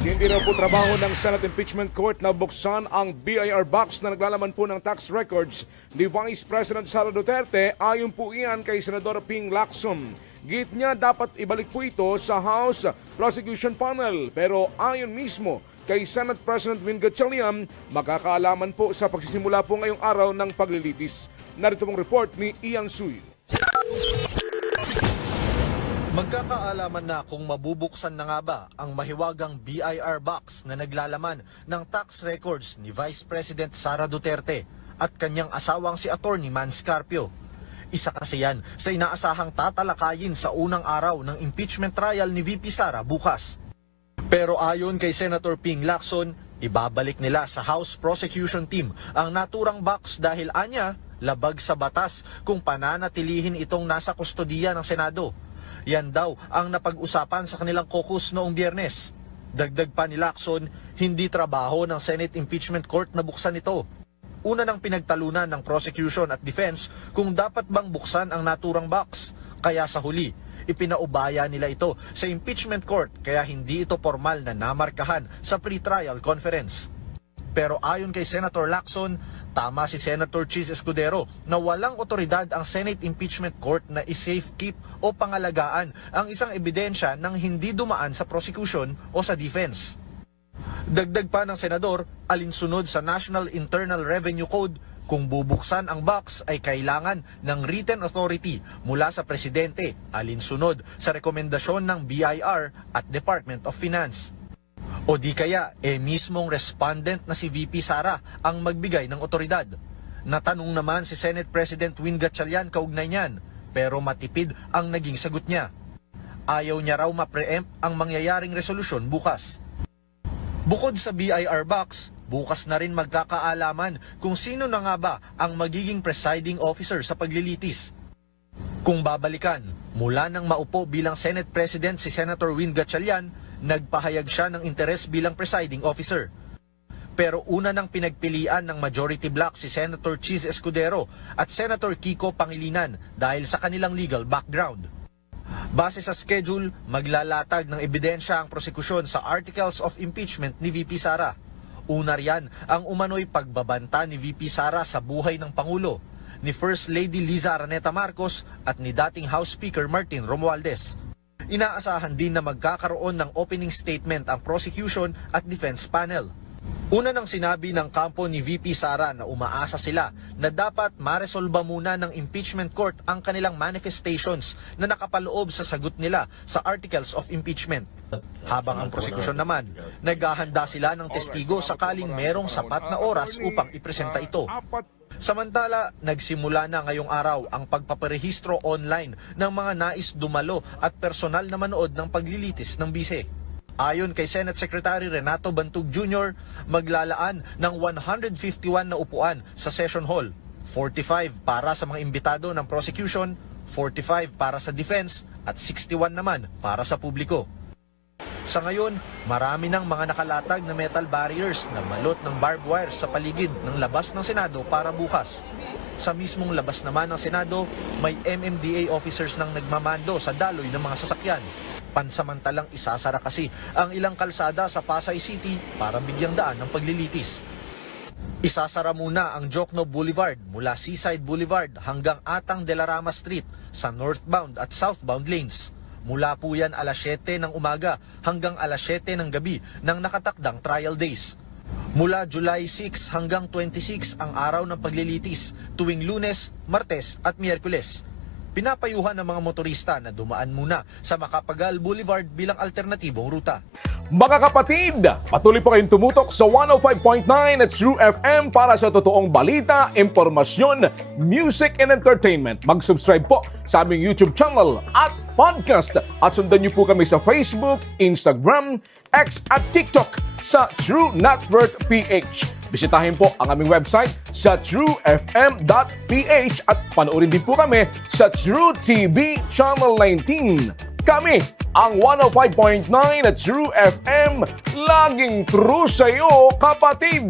Hindi raw po trabaho ng Senate Impeachment Court na buksan ang BIR box na naglalaman po ng tax records ni Vice President Sara Duterte ayon po iyan kay Senador Ping Lacson. Git niya dapat ibalik po ito sa House Prosecution Panel pero ayon mismo kay Senate President Win Gatchalian, magkakaalaman po sa pagsisimula po ngayong araw ng paglilitis. Narito pong report ni Ian Suy. Magkakaalaman na kung mabubuksan na nga ba ang mahiwagang BIR box na naglalaman ng tax records ni Vice President Sara Duterte at kanyang asawang si Attorney Man Scarpio. Isa kasi yan sa inaasahang tatalakayin sa unang araw ng impeachment trial ni VP Sara bukas. Pero ayon kay Senator Ping Lacson, ibabalik nila sa House Prosecution Team ang naturang box dahil anya labag sa batas kung pananatilihin itong nasa kustodiya ng Senado. Yan daw ang napag-usapan sa kanilang caucus noong Biyernes. Dagdag pa ni Lacson, hindi trabaho ng Senate Impeachment Court na buksan ito. Una nang pinagtalunan ng prosecution at defense kung dapat bang buksan ang naturang box. Kaya sa huli, ipinaubaya nila ito sa Impeachment Court kaya hindi ito formal na namarkahan sa pre-trial conference. Pero ayon kay Senator Lacson, tama si Senator Chis Escudero na walang otoridad ang Senate Impeachment Court na i-safekeep o pangalagaan ang isang ebidensya nang hindi dumaan sa prosecution o sa defense. Dagdag pa ng senador, alinsunod sa National Internal Revenue Code, kung bubuksan ang box ay kailangan ng written authority mula sa presidente, alinsunod sa rekomendasyon ng BIR at Department of Finance. O di kaya, mismong respondent na si VP Sara ang magbigay ng otoridad. Natanong naman si Senate President Win Gatchalian kaugnay niyan, pero matipid ang naging sagot niya. Ayaw niya raw ma-preempt ang mangyayaring resolusyon bukas. Bukod sa BIR box, bukas na rin magkakaalaman kung sino na nga ba ang magiging presiding officer sa paglilitis. Kung babalikan, mula nang maupo bilang Senate President si Senator Win Gatchalian, nagpahayag siya ng interes bilang presiding officer. Pero una nang pinagpilian ng majority bloc si Senator Chis Escudero at Senator Kiko Pangilinan dahil sa kanilang legal background. Base sa schedule, maglalatag ng ebidensya ang prosekusyon sa Articles of Impeachment ni VP Sara. Una riyan ang umano'y pagbabanta ni VP Sara sa buhay ng Pangulo, ni First Lady Liza Araneta Marcos at ni dating House Speaker Martin Romualdez. Inaasahan din na magkakaroon ng opening statement ang prosecution at defense panel. Una nang sinabi ng kampo ni VP Sara na umaasa sila na dapat maresolba muna ng impeachment court ang kanilang manifestations na nakapaloob sa sagot nila sa Articles of Impeachment. Habang ang prosecution naman, naghahanda sila ng testigo sakaling merong sapat na oras upang ipresenta ito. Samantala, nagsimula na ngayong araw ang pagpaparehistro online ng mga nais dumalo at personal na manood ng paglilitis ng bise. Ayon kay Senate Secretary Renato Bantug Jr., maglalaan ng 151 na upuan sa session hall, 45 para sa mga imbitado ng prosecution, 45 para sa defense at 61 naman para sa publiko. Sa ngayon, marami ng mga nakalatag na metal barriers na malot ng barbed wire sa paligid ng labas ng Senado para bukas. Sa mismong labas naman ng Senado, may MMDA officers nang nagmamando sa daloy ng mga sasakyan. Pansamantalang isasara kasi ang ilang kalsada sa Pasay City para bigyang daan ng paglilitis. Isasara muna ang Jokno Boulevard mula Seaside Boulevard hanggang Atang de la Rama Street sa northbound at southbound lanes. Mula po yan alas 7 ng umaga hanggang alas 7 ng gabi ng nakatakdang trial days. Mula July 6 hanggang 26 ang araw ng paglilitis tuwing Lunes, Martes at Miyerkules. Pinapayuhan ng mga motorista na dumaan muna sa Macapagal Boulevard bilang alternatibong ruta. Mga kapatid, patuloy po kayong tumutok sa 105.9 at True FM para sa totoong balita, impormasyon, music and entertainment. Mag-subscribe po sa aming YouTube channel at podcast at sundan niyo po kami sa Facebook, Instagram, X at TikTok sa True Network PH. Bisitahin po ang aming website sa truefm.ph at panoorin din po kami sa True TV Channel 19. Kami, ang 105.9 at True FM, laging true sa iyo, kapatid!